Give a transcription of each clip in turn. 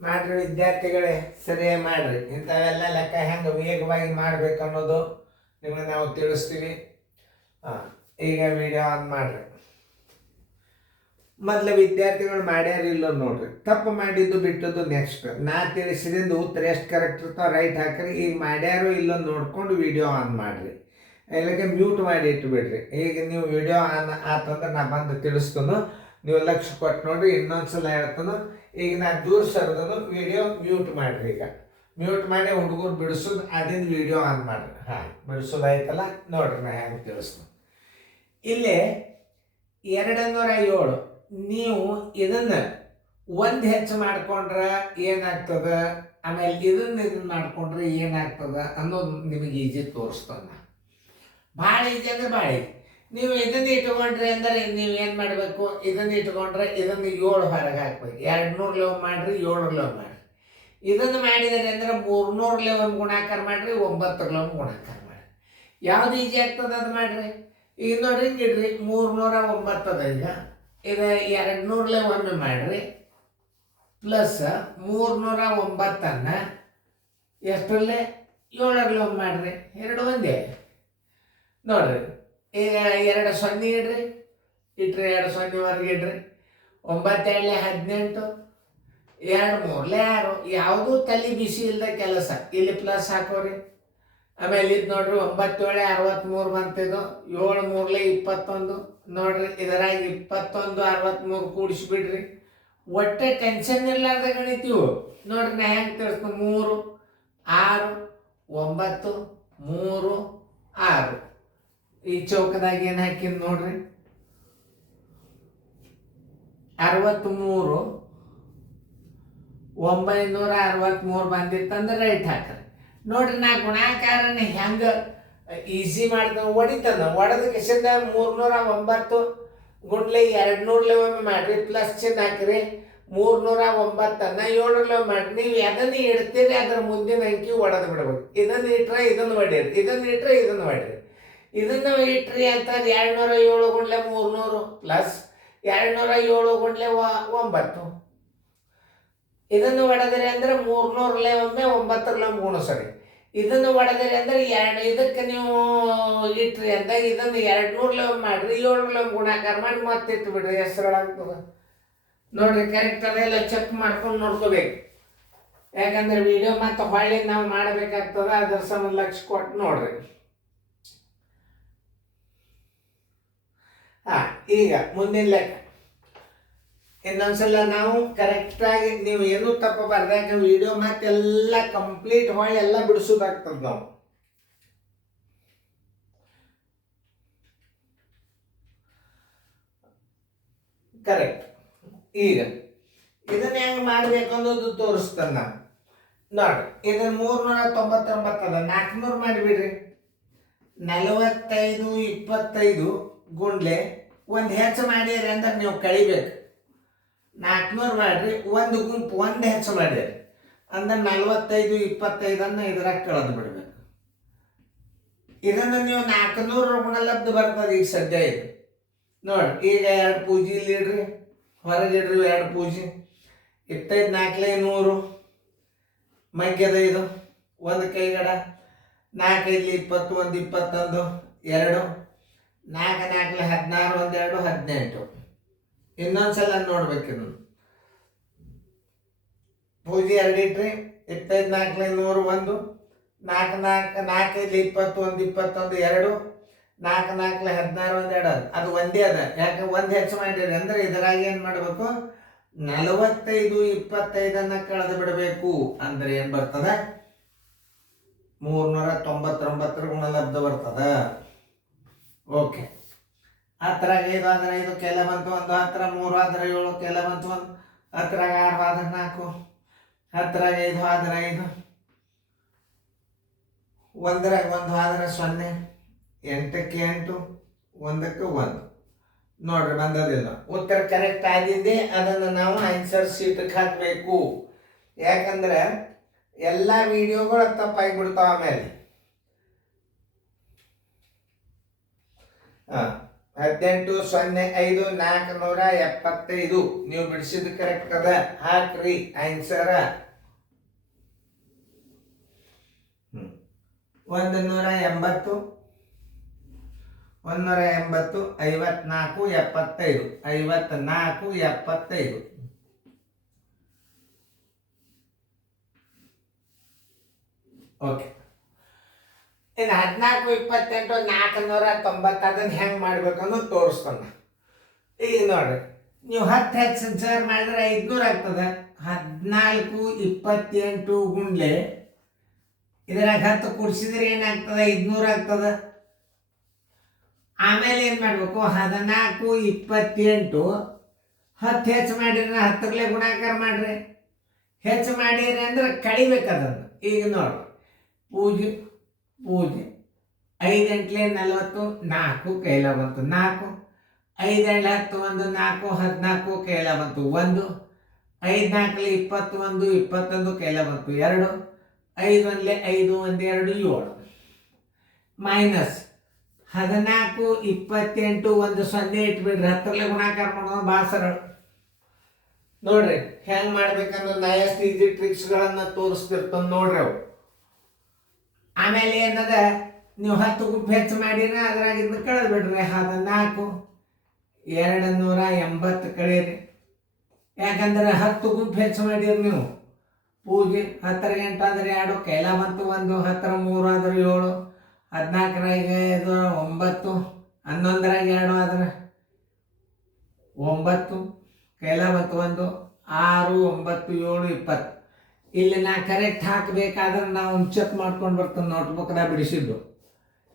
ಮಾಡ್ರಿ ವಿದ್ಯಾರ್ಥಿಗಳೇ, ಸರಿಯಾಗಿ ಮಾಡ್ರಿ. ಇಂಥವೆಲ್ಲ ಲೆಕ್ಕ ಹೆಂಗೆ ವೇಗವಾಗಿ ಮಾಡ್ಬೇಕು ಅನ್ನೋದು ನಿಮಗೆ ನಾವು ತಿಳಿಸ್ತೀವಿ. ಈಗ ವಿಡಿಯೋ ಆನ್ ಮಾಡ್ರಿ. ಮೊದಲು ವಿದ್ಯಾರ್ಥಿಗಳು ಮಾಡ್ಯಾರಿಲ್ಲ ನೋಡ್ರಿ. ತಪ್ಪು ಮಾಡಿದ್ದು ಬಿಟ್ಟದ್ದು ನೆಕ್ಸ್ಟ್. ನಾ ತಿಳಿಸಿದಿಂದ ಉತ್ತರ ಎಷ್ಟು ಕರೆಕ್ಟ್ ಇರ್ತಾವೆ ರೈಟ್ ಹಾಕ್ರಿ. ಈಗ ಮಾಡ್ಯಾರೋ ಇಲ್ಲೊಂದು ನೋಡ್ಕೊಂಡು ವಿಡಿಯೋ ಆನ್ ಮಾಡಿರಿ. ಇಲ್ಲಕ್ಕೆ ಮ್ಯೂಟ್ ಮಾಡಿ ಇಟ್ಬಿಡ್ರಿ. ಈಗ ನೀವು ವಿಡಿಯೋ ಆನ್ ಆತಂದ್ರೆ ನಾ ಬಂದು ತಿಳಿಸ್ತಾನು, ನೀವು ಲಕ್ಷ ಕೊಟ್ಟು ನೋಡ್ರಿ. ಇನ್ನೊಂದ್ಸಲ ಹೇಳ್ತಾನು. ಈಗ ನಾ ದೂರ ಸರ್ದನು ವಿಡಿಯೋ ಮ್ಯೂಟ್ ಮಾಡಿರಿ. ಈಗ ಮ್ಯೂಟ್ ಮಾಡಿ ಹುಡುಗರು ಬಿಡಿಸೋದು ಅದಿಂದ ವಿಡಿಯೋ ಆನ್ ಮಾಡಿರಿ. ಬಿಡಿಸೋದಾಯ್ತಲ್ಲ ನೋಡ್ರಿ, ನಾ ಹೆಂಗೆ ತಿಳಿಸ್ತೀನಿ. ಇಲ್ಲಿ 207 ನೀವು ಇದನ್ನು ಒಂದು ಹೆಚ್ಚು ಮಾಡ್ಕೊಂಡ್ರೆ ಏನಾಗ್ತದೆ, ಆಮೇಲೆ ಇದನ್ನು ಮಾಡ್ಕೊಂಡ್ರೆ ಏನಾಗ್ತದೆ ಅನ್ನೋದು ನಿಮಗೆ ಈಜಿ ತೋರಿಸ್ತಾನೆ. ಭಾಳ ಈಜಿ ಅಂದ್ರೆ ಭಾಳ ಈಜಿ. ನೀವು ಇದನ್ನು ಇಟ್ಕೊಂಡ್ರಿ ಅಂದರೆ ನೀವು ಏನು ಮಾಡಬೇಕು, ಇದನ್ನು ಇಟ್ಕೊಂಡ್ರೆ ಇದನ್ನು 7 ಹೊರಗೆ ಹಾಕ್ಬೇಕು. 200 ಲೆವ್ ಮಾಡಿರಿ, 7 ಲೆವ್ ಮಾಡಿರಿ. ಇದನ್ನು ಮಾಡಿದರೆ ಅಂದರೆ 300 ಲೆವ್ ಗುಣಾಕಾರ ಮಾಡಿರಿ, 9 ಲೆವ್ ಗುಣಾಕಾರ ಮಾಡಿರಿ. ಯಾವ್ದು ಈಜಿ ಆಗ್ತದೆ ಅದು ಮಾಡಿರಿ. ಈಗ ನೋಡ್ರಿ ಇಡ್ರಿ, 309 ಅದ. ಈಗ ಇದು 200 ಲೆವ್ ಒಮ್ಮೆ ಮಾಡಿರಿ, ಪ್ಲಸ್ 309 ಎಷ್ಟರಲ್ಲೇ 7 ಲೆವ್ ಮಾಡಿರಿ. ಎರಡು ಒಂದೇ ನೋಡ್ರಿ. ಈಗ 2 0 ಇಡ್ರಿ, ಇಟ್ರಿ 2 0 ಹೊರಗೆ ಇಡ್ರಿ. 9 2 18, 2 3 6. ಯಾವುದೂ ತಲೆ ಬಿಸಿ ಇಲ್ಲದ ಕೆಲಸ. ಇಲ್ಲಿ ಪ್ಲಸ್ ಹಾಕೋರಿ. ಆಮೇಲೆ ಇದು ನೋಡ್ರಿ, 9 7 63 ಬಂತಿದ್ದು. 7 3 21 ನೋಡ್ರಿ. ಇದರಾಗ 21 63 ಕೂಡಿಸ್ಬಿಡ್ರಿ. ಒಟ್ಟೆ ಟೆನ್ಷನ್ ಇರ್ಲಾರ್ದ ಗಣಿತೀವು ನೋಡ್ರಿ. ನಾ ಹೆಂಗೆ ತಿಳಿಸ್ತೀನಿ, 3 6 9 3 6. ಈ ಚೌಕದಾಗ ಏನು ಹಾಕಿದ್ ನೋಡ್ರಿ, 63 963 ಬಂದಿತ್ತಂದ್ರೆ ರೈಟ್ ಹಾಕ್ರಿ. ನೋಡ್ರಿ, ನಾ ಗುಣಾಕಾರನ ಹೆಂಗೆ ಈಸಿ ಮಾಡ್ತಾನೆ, ಹೊಡಿತಾನ. ಹೊಡೆದ ಕಿಶಿಂದ 309 ಗುಂಡ್ಲೆ 200 ಲೆವ್ ಒಮ್ಮೆ ಮಾಡಿರಿ, ಪ್ಲಸ್ ಚಿನ್ನ ಹಾಕಿರಿ. 309 7 ಲೆವ್ ಮಾಡಿ. ನೀವು ಎದನ್ನು ಇಡ್ತೀರಿ ಅದ್ರ ಮುಂದಿನ ಅಂಕಿ ಹೊಡೆದು ಬಿಡ್ಬೇಕು. ಇದನ್ನು ಇಟ್ರೆ ಇದನ್ನು ಹೊಡೀರಿ, ಇದನ್ನು ಇಟ್ರೆ ಇದನ್ನು ಹೊಡೀರಿ. ಇದನ್ನು ಇಟ್ರಿ ಅಂತ 207 ಗುಂಡ್ಲೆ 300 ಪ್ಲಸ್ 207 ಗುಂಡ್ಲೆ 9. ಇದನ್ನು ಹೊಡೆದ್ರಿ ಅಂದ್ರೆ 300 ಲೆವ್ ಒಮ್ಮೆ 9 ಲೆವ್ ಗುಣಿಸ್ರಿ. ಇದನ್ನು ಹೊಡೆದ್ರಿ ಅಂದ್ರೆ ಇದಕ್ಕೆ ನೀವು ಇಟ್ರಿ ಅಂದಾಗ ಇದನ್ನು 200 ಲೆವ್ ಮಾಡಿರಿ, 7 ಲೆವ್ ಗುಣಾಕಾರ ಮಾಡಿ ಮತ್ತೆ ಇಟ್ಬಿಡ್ರಿ. ಹೆಸರುಗಳಾಗ್ತದೆ ನೋಡ್ರಿ. ಕರೆಕ್ಟ್ ಅದೆಲ್ಲ ಚೆಕ್ ಮಾಡ್ಕೊಂಡು ನೋಡ್ಕೋಬೇಕು. ಯಾಕಂದ್ರೆ ವಿಡಿಯೋ ಮತ್ತೆ ಹೊಳ್ಳಿ ನಾವು ಮಾಡಬೇಕಾಗ್ತದೆ. ಅದ್ರ ಸಂಬಂಧ ಲಕ್ಷ ಕೊಟ್ಟು ನೋಡ್ರಿ. ಈಗ ಮುಂದಿನ ಲೆಕ್ಕ ಇನ್ನೊಂದ್ಸಲ ನಾವು ಕರೆಕ್ಟಾಗಿ, ನೀವು ಏನೂ ತಪ್ಪ ಬರ್ದಾಗ ವಿಡಿಯೋ ಮತ್ತೆಲ್ಲ ಕಂಪ್ಲೀಟ್ ಹೊಳ್ಳಿ ಎಲ್ಲ ಬಿಡಿಸೋದಾಗ್ತದೆ ನಾವು. ಕರೆಕ್ಟ್. ಈಗ ಇದನ್ನ ಹೆಂಗೆ ಮಾಡಬೇಕು ಅನ್ನೋದು ತೋರಿಸ್ತಾನೆ ನಾನು. ನೋಡ್ರಿ, ಇದನ್ನ 399 ಅದ, 400 ಮಾಡಿಬಿಡ್ರಿ. 45 25 ಗುಂಡ್ಲೆ ಒಂದು ಹೆಚ್ಚು ಮಾಡಿರಿ ಅಂದ್ರೆ ನೀವು ಕಳಿಬೇಕು. 400 ಮಾಡ್ರಿ, ಒಂದು ಗುಂಪು ಒಂದು ಹೆಚ್ಚು ಮಾಡಿರಿ ಅಂದ್ರೆ 45 25 ಇದ್ರಾಗ ಕಳೆದು ಬಿಡ್ಬೇಕು. ಇದನ್ನು ನೀವು 400 ಗುಣಲಬ್ಧ ಬರ್ತದೆ. ಈಗ ಸದ್ಯ ಇದು ನೋಡಿ. ಈಗ 2 ಪೂಜಿ ಇಲ್ಲಿ ಇಡ್ರಿ, ಹೊರಗೆ ಇಡ್ರಿ 2 ಪೂಜಿ. 25 4 100 ಮಗ್ಗದ. ಇದು ಒಂದು ಕೈಗಡ. 4 5 20 1 21 2 4 4 16 1 2 18. ಇನ್ನೊಂದ್ಸಲ ನೋಡ್ಬೇಕಿನ್ನು. ಪೂಜಿ 2 ಇಟ್ರಿ, 25 4 100 1 4 4 4 5 20 1 21 2 4 4 16 1 2 ಅದು ಒಂದೇ ಅದ. ಯಾಕೆ ಒಂದು ಹೆಚ್ಚು ಮಾಡಿರಿ ಅಂದ್ರೆ ಇದರಾಗ ಏನು ಮಾಡಬೇಕು, 45 25 ಕಳೆದು ಬಿಡಬೇಕು. ಅಂದ್ರೆ ಏನು ಬರ್ತದ, 399 ಗುಣಲಬ್ಧ ಬರ್ತದ. ಓಕೆ. 10 5 ಆದ್ರೆ 5 ಕೆಲ ಬಂತು 1, 10 3 ಆದ್ರೆ 7 ಕೆಲ ಬಂತು 1, 10 6 ಆದ್ರೆ 4, 10 5 ಆದ್ರೆ 5, 1 ಆದ್ರೆ 0, 8ಕ್ಕೆ 8, 1ಕ್ಕೆ 1. ನೋಡ್ರಿ, ಬಂದದಿಲ್ಲ. ಉತ್ತರ ಕರೆಕ್ಟ್ ಆಗಿದ್ದೆ. ಅದನ್ನು ನಾವು ಆನ್ಸರ್ ಶೀಟ್ಗೆ ಹಾಕಬೇಕು. ಯಾಕಂದ್ರೆ ಎಲ್ಲ ವಿಡಿಯೋಗಳು ತಪ್ಪಾಗಿಬಿಡ್ತಾವ ಆಮೇಲೆ. 18 0 5 475 ನೀವು ಬಿಡಿಸಿದ ಕರೆಕ್ಟ್ ಅದ ಹಾಕ್ರಿ ಆನ್ಸರ 180 54 75 54 75 ಓಕೆ ಇನ್ನು 14 28 490 ಅದನ್ನ ಹೆಂಗೆ ಮಾಡ್ಬೇಕು ಅನ್ನೋದು ತೋರಿಸ್ತಾನೆ. ಈಗ ನೋಡ್ರಿ ನೀವು 10 ಹೆಚ್ಚು ಸರ್ ಮಾಡಿದ್ರೆ 500 ಆಗ್ತದೆ. 14 28 ಗುಂಡ್ಲೆ ಇದ್ರಾಗ 10 ಕೂಡಿಸಿದ್ರೆ ಏನಾಗ್ತದೆ 500 ಆಗ್ತದೆ. ಆಮೇಲೆ ಏನು ಮಾಡಬೇಕು 14 28 10 ಹೆಚ್ಚು ಮಾಡಿದ್ರೆ 10 ಗುಣಾಕಾರ ಮಾಡ್ರಿ. ಹೆಚ್ಚು ಮಾಡಿರಿ ಅಂದ್ರೆ ಕಡಿಬೇಕು ಅದನ್ನು. ಈಗ ನೋಡ್ರಿ ಪೂಜೆ 5 8 40 4 ಕೈಲ ಬಂತು 4 5 10 1 4 14 ಕೈಲ ಬಂತು 1 5 4 21 21 ಕೈಲ ಬಂತು 2 5 1 5 1 2 7 ಮೈನಸ್ 14 28 1 0 ಇಟ್ಬಿಡ್ರಿ 10 ಗುಣಾಕಾರ ಮಾಡೋದು ಭಾಳ ಸರಳ. ನೋಡ್ರಿ ಹೆಂಗೆ ಮಾಡ್ಬೇಕಂದ್ರೆ ನಾ ಎಷ್ಟು ಈಸಿ ಟ್ರಿಕ್ಸ್ಗಳನ್ನು ತೋರಿಸ್ತಿರ್ತಾನೆ ನೋಡ್ರಿ ಅವು. ಆಮೇಲೆ ಏನದ ನೀವು 10 ಗುಂಪು ಹೆಚ್ಚು ಮಾಡಿದ್ರೆ ಅದ್ರಾಗಿದ್ದು ಕಳೆದು ಬಿಡ್ರಿ. 14 280 ಕಳೀರಿ. ಯಾಕಂದ್ರೆ 10 ಗುಂಪು ಹೆಚ್ಚು ಮಾಡಿರಿ ನೀವು. ಪೂಜೆ 10 8 ಆದ್ರೆ 2 ಕೈಲ ಬಂತು 1 10 3 ಆದ್ರೆ 7 14 9 11 2 ಆದ್ರೆ 9 ಕೈಲ ಬಂತು 1 6 9 7 20. ಇಲ್ಲಿ ನಾ ಕರೆಕ್ಟ್ ಹಾಕಬೇಕಾದ್ರೆ ನಾವು ಚೆಕ್ ಮಾಡ್ಕೊಂಡು ಬರ್ತಾನೆ ನೋಟ್ಬುಕ್ದಾಗ ಬಿಡಿಸಿದ್ದು.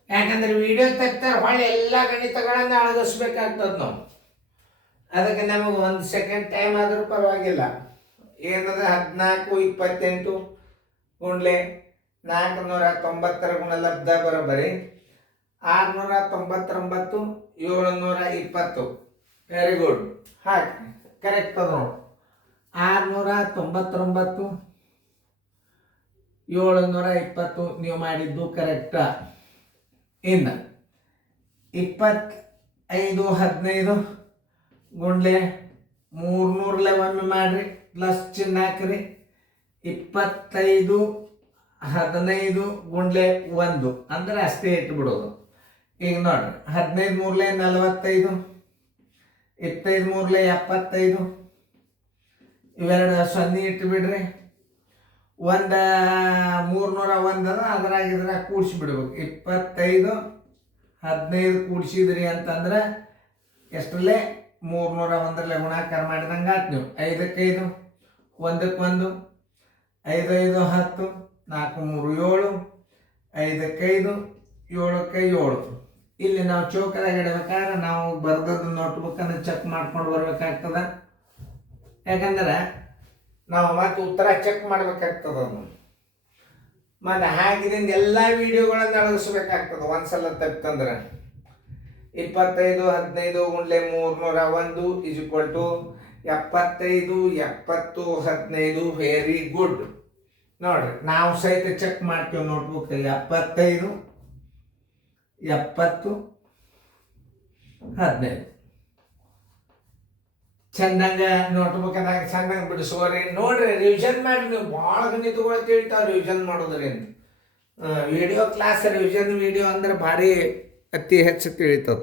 ಯಾಕಂದ್ರೆ ವಿಡಿಯೋ ತೆಗ್ತಾರೆ ಹೊಳೆ ಎಲ್ಲ ಗಣಿತಗಳನ್ನು ಅಳಗಿಸ್ಬೇಕಾಗ್ತದೆ ನಾವು. ಅದಕ್ಕೆ ನಮಗೆ 1 ಸೆಕೆಂಡ್ ಟೈಮ್ ಆದರೂ ಪರವಾಗಿಲ್ಲ. ಏನದ 14 28 ಗುಂಡ್ಲೆ 490 ಗುಣಲಬ್ಧ ಬರೋಬ್ಬರಿ 699 720. Very good. ಹಾಕಿ ಕರೆಕ್ಟ್ ಅದ ನೋಡಿ. 699 720 ನೀವು ಮಾಡಿದ್ದು ಕರೆಕ್ಟ. ಇನ್ನು 25 15 ಗುಂಡ್ಲೆ 300 ಒಮ್ಮೆ ಮಾಡ್ರಿ ಪ್ಲಸ್ ಚಿನ್ನ ಹಾಕ್ರಿ. 25 15 ಗುಂಡ್ಲೆ 1 ಅಂದ್ರೆ ಅಷ್ಟೇ ಇಟ್ಬಿಡೋದು. ಈಗ ನೋಡ್ರಿ 15 3 45 25 3 75 ಇವೆರಡು 0 ಇಟ್ಬಿಡ್ರಿ. 1 301 ಅದ ಅದ್ರಾಗ ಕೂಡಿಸಿ ಬಿಡ್ಬೇಕು. 25 15 ಕೂಡಿಸಿದ್ರಿ ಅಂತಂದ್ರೆ ಎಷ್ಟರಲ್ಲೇ 301 ಗುಣಾಕಾರ ಮಾಡಿದಂಗೆ ಆಯ್ತು. ನೀವು 5ಕ್ಕೆ 5 1ಕ್ಕೆ 1 5 5 10 4 3 7 5ಕ್ಕೆ 5 7ಕ್ಕೆ 7. ಇಲ್ಲಿ ನಾವು ಚೌಕದಾಗ ಇಡಬೇಕಾದ್ರೆ ನಾವು ಬರ್ದದ್ದು ನೋಟ್ಬುಕ್ಕನ್ನು ಚೆಕ್ ಮಾಡ್ಕೊಂಡು ಬರ್ಬೇಕಾಗ್ತದೆ. ಯಾಕಂದ್ರೆ ನಾವು ಮತ್ತೆ ಉತ್ತರ ಚೆಕ್ ಮಾಡ್ಬೇಕಾಗ್ತದ. ಮತ್ತು ಹಾಗಿದಿಂದ ಎಲ್ಲ ವಿಡಿಯೋಗಳನ್ನು ಅಳಗಿಸ್ಬೇಕಾಗ್ತದೆ ಒಂದ್ಸಲ ತಪ್ಪಂದ್ರೆ. 25 15 ಗುಂಡ್ಲೆ 301 = 75 70 15. Very good. ನೋಡ್ರಿ ನಾವು ಸಹಿತ ಚೆಕ್ ಮಾಡ್ತೀವಿ ನೋಟ್ಬುಕ್. 75 70 15 ಚೆಂದಂಗ ನೋಟ್ಬುಕ್ದಾಗ ಚೆಂದಂಗೆ ಬಿಡಿಸ್ಕೋರಿ. ನೋಡ್ರಿ ರಿವಿಷನ್ ಮಾಡಿ. ನೀವು ಭಾಳ ಗಣಿತಗಳು ತಿಳಿತಾವೆ ರಿವಿಷನ್ ಮಾಡೋದ್ರಿಂದ. ವಿಡಿಯೋ ಕ್ಲಾಸ್ ರಿವಿಷನ್ ವಿಡಿಯೋ ಅಂದ್ರೆ ಭಾರಿ ಅತಿ ಹೆಚ್ಚು ತಿಳಿತದೆ.